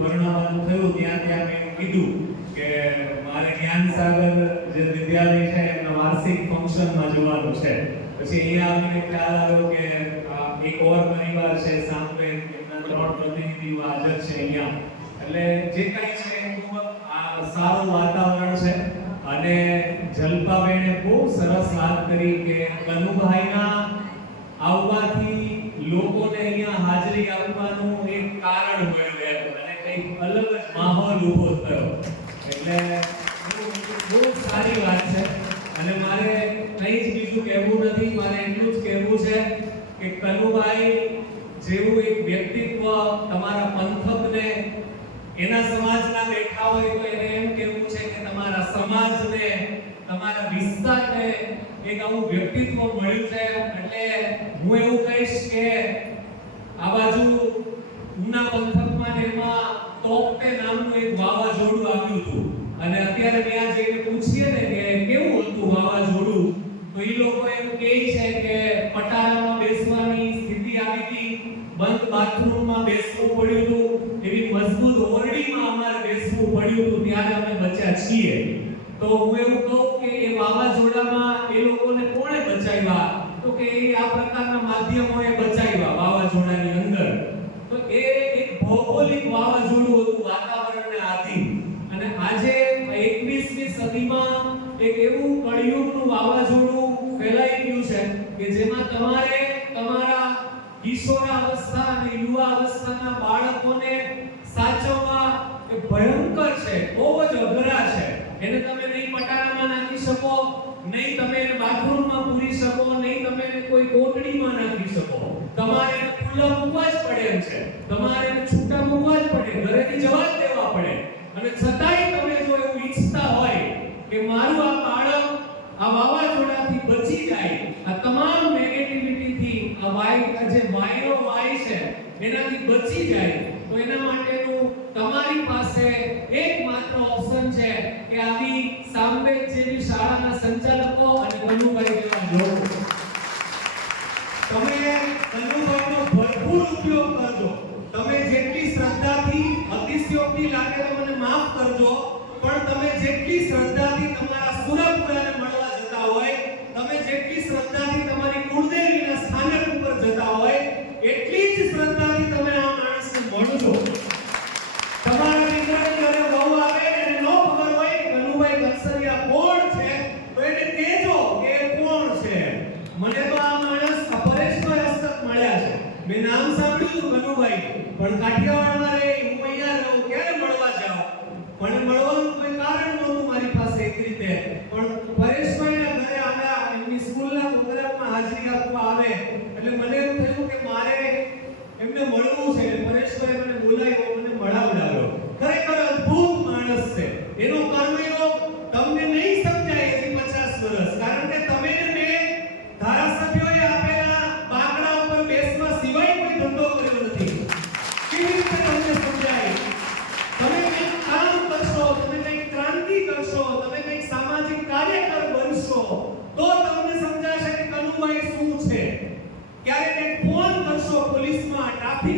વર્ણવવાનું થયું ત્યાં મેં કીધું કે મારે જ્ઞાનસાગર જે વિદ્યાલય છે એમના વાર્ષિક ફંક્શનમાં જવાનું છે. પછી અહીંયા આવીને ખ્યાલ આવ્યો કે એક ઓર પરિવાર છે સામે, એમના 3 પ્રતિનિધિઓ હાજર છે અહીંયા. એટલે જે કંઈ છે ખૂબ સારું વાતાવરણ છે. અને જલપાબેને બહુ સરસ વાત કરી કે કનુભાઈના આવવાથી લોકોને અહીંયા હાજરી આપવાનું એક કારણ મળ્યું અને કંઈક અલગ જ માહોલ ઊભો થયો. એટલે બહુ સારી વાત છે. અને મારે કંઈ જ બીજું કહેવું નથી, મારે એટલું જ કહેવું છે કે કનુભાઈ જેવું એક વ્યક્તિત્વ તમારા પંથકને, એના સમાજના બેઠા હોય તો એને એમ કહેવું છે કે તમારા સમાજને, તમારા વિસ્તારને એક આવું વ્યક્તિત્વ મળ્યું છે. એટલે હું એવું કહીશ કે આ બાજુ ઉના પંથકમાં એમાં તોપતે નામનું એક વાવાઝોડું આવ્યું હતું. અને અત્યારે ત્યાં જઈને પૂછીએ ને કે કેવું હતું વાવાઝોડું, તો એ લોકો એમ કહે છે કે પટારામાં બેસવાની સ્થિતિ આવી હતી, બંધ બાથરૂમમાં બેસવું પડ્યું હતું, એવી મજબૂત ઓરડીમાં અમારે બેસવું પડ્યું હતું, ત્યારે અમે બચ્યા છીએ. તો હું એવું કહું કે એ વાવાઝોડામાં એ લોકોને કોણે બચાવ્યા, તો કે એ આ પ્રકારના માધ્યમોએ બચાવ્યા વાવાઝોડાની અંદર. તો એ એક ભૌગોલિક વાવાઝોડું હતું, વાતાવરણને આધીન. અને આજે 21મી સદીમાં એક એવું કળિયુગનું વાવાઝોડું ફેલાઈ ગયું છે કે જેમાં તમારે તમારા કિશોરાવસ્થા અને યુવા અવસ્થાના બાળકોને સાચવવા એ ભયંકર છે, બહુ જ અઘરા છે. એને તમે નહીં પટારામાં નાખી શકો, નહીં તમે એને બાથરૂમમાં પૂરી શકો, નહીં તમે એને કોઈ કોટડીમાં નાખી શકો. તમારે એને ખુલ્લા મૂકવા જ પડે એમ છે, તમારે એને છૂટા મૂકવા જ પડે, ઘરેથી જવા જ દેવા પડે. અને છતાંય તમે જો એવું ઈચ્છતા હોય કે મારું આ બાળક આ વાવાઝોડાથી બચી જાય, આ તમામ નેગેટિવિટીથી, આ જે વાયરો વાય છે એનાથી બચી જાય, તો એના માટેનું તમારી પાસે એકમાત્ર ઓપ્શન છે કે આવી સામવેદ જેવી શાળાના સંચાલકો અને કનુભાઈ જેવા લોકો, તમે કનુભાઈનો ભરપૂર ઉપયોગ કરજો. તમે જેટલી શ્રદ્ધાથી, અતિશયોક્તિ લાગે તો મને માફ કરજો, પણ તમે જેટલી શ્રદ્ધાથી તમારા સુરપુરાને મળવા જતા હોય, તમે જેટલી શ્રદ્ધાથી તમારી કુળદેવીના સ્થાનક ઉપર જતા હોય, એટલી જ શ્રદ્ધાથી તમે આ માણસને મળજો. તમારા દીકરાની ઘરે વહુ આવે અને ન ખબર હોય કે કનુભાઈ કક્ષરિયા કોણ છે, તો એને કહેજો કે કોણ છે. મને તો આ માણસ પરેશભાઈ હસ્તક મળ્યા છે, મેં નામ સાંભળ્યું કનુભાઈ, પણ કાઠિયાવાડમાં રહે, હું અહીંયા રહું, ક્યારે મળવા જાઉં, પણ મળવાનું કોઈ કારણ નહોતું મારી પાસે એક રીતે. પણ પરેશભાઈના ઘરે આવ્યા, એમની સ્કૂલના પ્રોગ્રામમાં હાજરી આપવા આવે, એટલે મને એમ થયું કે મારે એમને મળવું છે. પરેશભાઈ મને બોલાવ્યો, મને મળાવડાવ્યો. ખરેખર અદ્ભુત માણસ છે. એનો કર્મયોગ તમને નહીં સમજાય હજી 50 વર્ષ, કારણ કે તમે ને મેં ધારાસભ્યોએ આપેલા બાકડા ઉપર બેસવા સિવાય કોઈ ધંધો કર્યો નથી. કેવી રીતે તમને સમજાય? તમે કંઈક કામ કરશો, તમે કંઈક ક્રાંતિ કરશો, તમે કંઈક સામાજિક કાર્યકર બનશો, તો તમને સમજાશે કે કનુભાઈ શું છે. ક્યારેક એક ફોન કરશો પોલીસમાં, ટ્રાફિક